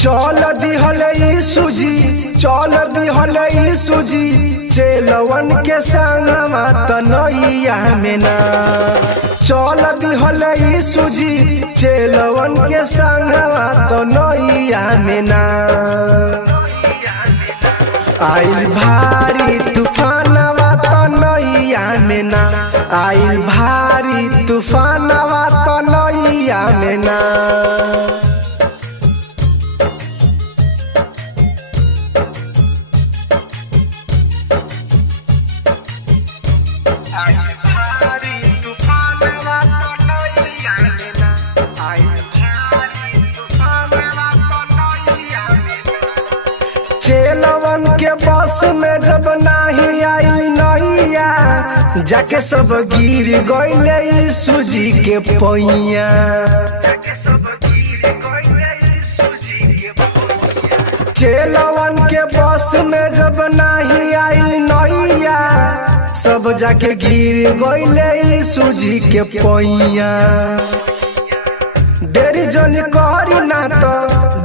चल दिहल यीशुजी, चल दिहल यीशुजी, चेलवन के संगवा तनैया में ना। चल दिहल यीशुजी, चेलवन के संगवा तनैया में ना। आइल भारी तूफानवा तनैया में ना, आइल भारी तूफानवा तनैया में ना। चेलवन के बस में जब नाही आई नैया, जाके सब गिर गइले यीशुजी के पैया। चेलवन के बस में जब नाही आई नैया, सब जाके गिर गइले यीशुजी के पैया। देरी जनी कहरी ना तो,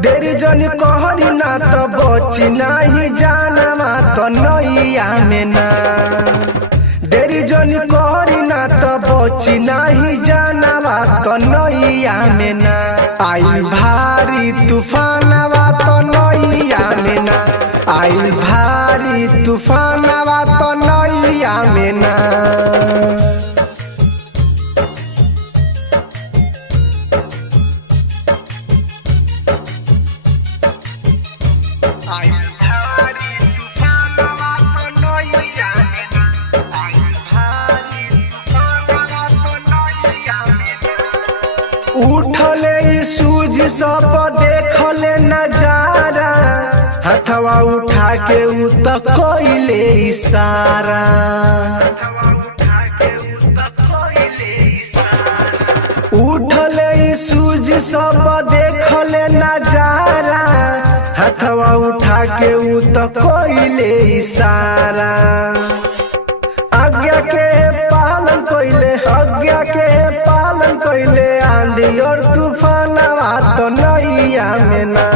देरी जनी कहरी ना तो, बची नाही जानवा तो नैया में ना। देरी जनी कहरी ना तो, बची नाही जानवा तो नैया में ना। आई भारी तूफानवा तो नैया में ना, आई भारी तूफानवा तो नैया में ना। उठले यीशुजी सब देखले नजारा, हथवा उठा के उ त कइले इशारा। उठले यीशुजी सब देखले नजारा, हथवा उठा के उ त कइले इशारा। आज्ञा के पालन कइले, आज्ञा के पालन कइले, आंधी और तूफानवा तो नैया में ना।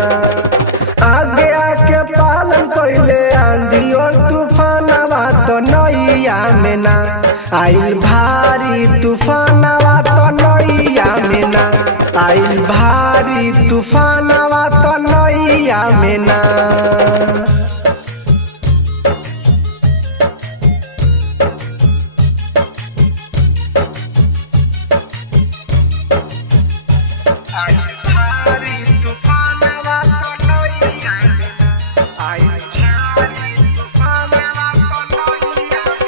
आज्ञा के पालन कइले, आंधी और तूफानवा तो नैया में ना। आइल भारी तूफानवा तो नैया में ना, आइल भारी तूफानवा तो नैया में ना।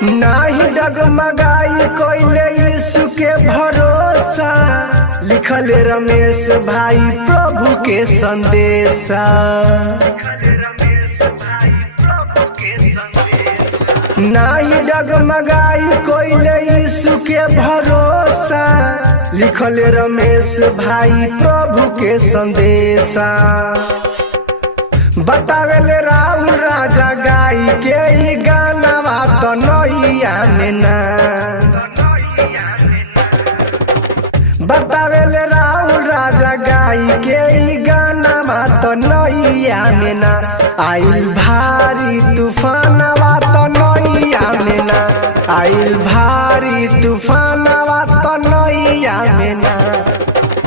नाही डगमगाई कोइले यीशु के भरोसा, लिखले रमेश भाई प्रभु के संदेशा। नाही डगमगाई कोइले यीशु के भरोसा, लिखले रमेश भाई प्रभु के संदेशा। बतावेले राहुल राजा गाई के ई गानावा तो नैया में ना। बतावेले राहुल राजा गाई के ई गानावा तो नैया में ना। आइल भारी तूफानवा तो नैया में ना, आइल भारी तूफानवा तो नैया में ना।